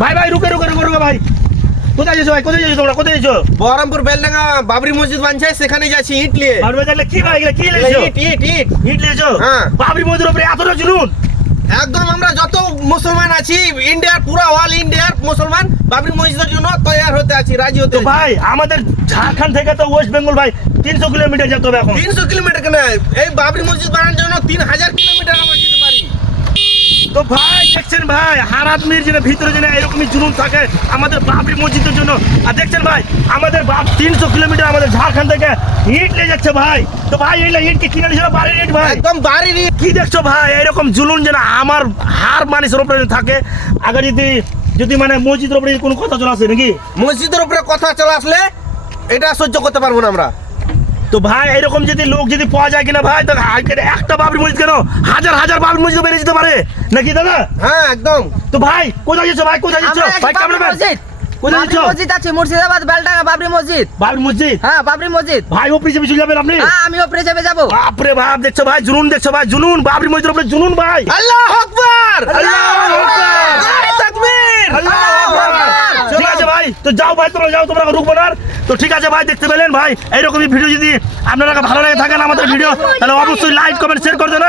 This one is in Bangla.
ভাই ভাই রুকে রুকে রুকে রুকে ভাই, কোথায় যাচ্ছো ভাই? কোথায় যাচ্ছো তোমরা? কোথায় যাচ্ছো? বহরমপুর বেলডাঙ্গা বাবরি মসজিদ বানছে, সেখানে যাচ্ছি ইট নিয়ে। আর ভাই দেখলে কি ভাই, এগুলা কি লেছো? ইট ইট ইট ইট লেছো? হ্যাঁ। বাবরি মসজিদের উপরে এতটা জুলুন? একদম আমরা যত মুসলমান আছি ইন্ডিয়ার, পুরো অল ইন্ডিয়ার মুসলমান বাবরি মসজিদের জন্য তৈরি হতে আছি, রাজি হতে তো ভাই আমাদের ঝাড়খণ্ড থেকে তো ওয়েস্ট বেঙ্গল ভাই 300 কিলোমিটার যেতে হবে এখন। 300 কিলোমিটার কেন, এই বাবরি মসজিদ বানানোর জন্য 3000 কিলোমিটার আমরা যেতে পারি। তো ভাই দেখছেন ভাই, হারাতমির যে ভিতরে যে এরকমই জুলুম থাকে আমাদের বাবরি মসজিদের জন্য। আর দেখছেন ভাই আমাদের 300 কিলোমিটার আমাদের ঝাড়খণ্ড থেকে ইট নিয়ে যাচ্ছে ভাই। তো ভাই এই ইটকে কিনে নিয়েছিল বাড়ির ইট ভাই, একদম বাড়ির ইট। কি দেখছো ভাই এরকম জুলুন যেন আমার হার মানুষের উপরে থাকে। আগে যদি মানে মসজিদের উপরে কোনো কথা চলে আসে নাকি? মসজিদের উপরে কথা চলে আসলে এটা সহ্য করতে পারবো না আমরা। তো ভাই এরকম যদি লোক যদি পাওয়া যায় কিনা ভাই, তো একটা বাবরি মসজিদ কেন হাজার হাজার বাবরি মসজিদ বেরিয়ে যেতে পারে নাকি দাদা? হ্যাঁ একদম। তো ভাই কোথায় যাচ্ছ ভাই, কোথায় যাচ্ছ ভাই? ক্যামেরাম্যান কোথায় যাচ্ছ? মসজিদ আছে মুর্শিদাবাদ বেলডাঙ্গা বাবরি মসজিদ। বাবরি মসজিদ? হ্যাঁ বাবরি মসজিদ। ভাই ওপরে যাবে যাবেন আপনি? হ্যাঁ আমি ওপরে যাবে যাবো। বাপরে বাপ, দেখছো ভাই জুনুন, দেখছো ভাই জুনুন, বাবরি মসজিদের উপরে জুনুন ভাই। আল্লাহু আকবার, আল্লাহু আকবার, নারে তাকবীর, আল্লাহু আকবার। ঠিক আছে ভাই, তো যাও ভাই, তোমরা যাও, তোমরা রুকবো না। তো ঠিক আছে ভাই, দেখতে পেলেন ভাই, এইরকমই ভিডিও যদি আপনারা ভালো লাগে থাকেন আমাদের ভিডিও, তাহলে অবশ্যই লাইক কমেন্ট শেয়ার করে দেন।